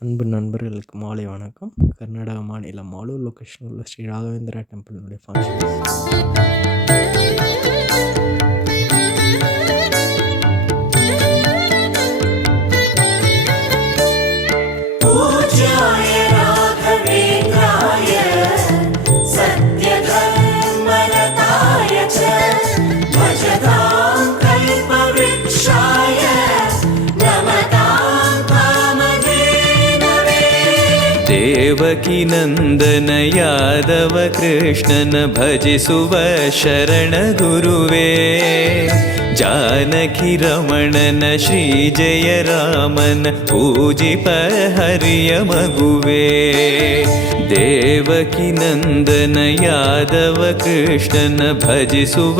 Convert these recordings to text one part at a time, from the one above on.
அன்பு நண்பர்களுக்கு மாலை வணக்கம். கர்நாடக மாநிலம் மாலூர் லொகேஷனில் உள்ள ஸ்ரீ ராகவேந்திரா டெம்பிளினுடைய ஃபங்க்ஷன்ஸ். ದೇವಕಿ ನಂದನ ಯಾದವ ಕೃಷ್ಣನ ಭಜಿಸುವ ಶರಣ ಗುರುವೇ, ಜಾನಕಿ ರಮಣನ ಶ್ರೀ ಜಯ ರಾಮನ ಪೂಜಿಪ ಹರಿಯ ಮಗುವೇ. ದೇವಕಿ ನಂದನ ಯಾದವ ಕೃಷ್ಣನ ಭಜಿಸುವ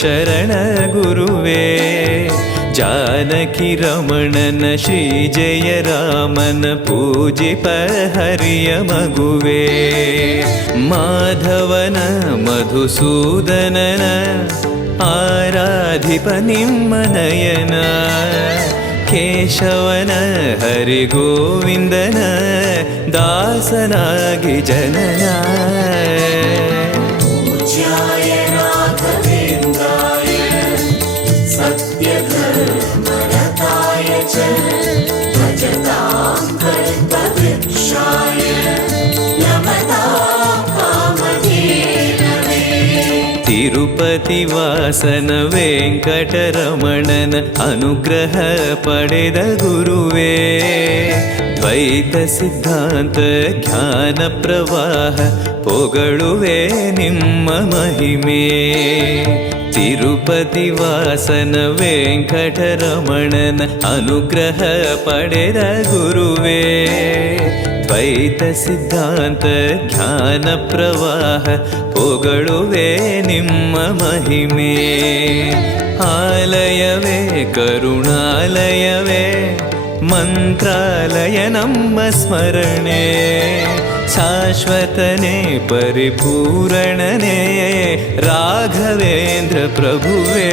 ಶರಣ ಗುರುವೇ, ಜಾನಕಿ ರಮಣನ ಶ್ರೀ ಜಯ ರಾಮನ ಪೂಜಿಪ ಹರಿಯ ಮಗುವೇ. ಮಾಧವನ ಮಧುಸೂದನನ ಆರಾಧಿಪ ನಿಮ್ಮ ನಯನ, ಕೇಶವನ ಹರಿಗೋವಿಂದನ ದಾಸನಾಗಿ ಜನನ. ತಿರುಪತಿ ವಾಸನ ವೆಂಕಟರಮಣನ ಅನುಗ್ರಹ ಪಡೆದ ಗುರುವೇ, ದ್ವೈತ ಸಿದ್ಧಾಂತ ಜ್ಞಾನ ಪ್ರವಾಹ ಪೊಗಳುವೆ ನಿಮ್ಮ ಮಹಿಮೆ. ತಿರುಪತಿ ವಾಸನ ವೆಂಕಟರಮಣನ ಅನುಗ್ರಹ ಪಡೆದ ಗುರುವೇ, ದ್ವೈತ ಸಿದ್ಧಾಂತ ಜ್ಞಾನ ಪ್ರವಾಹ ಪೊಗಳುವೆ ನಿಮ್ಮ ಮಹಿಮೆ. ಆಲಯವೇ ಕರುಣಾಲಯವೇ ಮಂತ್ರಾಲಯ ನಮ್ಮ ಸ್ಮರಣೆ, ಶಾಶ್ವತನೇ ಪರಿಪೂರಣನೇ ರಾಘವೇಂದ್ರ ಪ್ರಭುವೇ.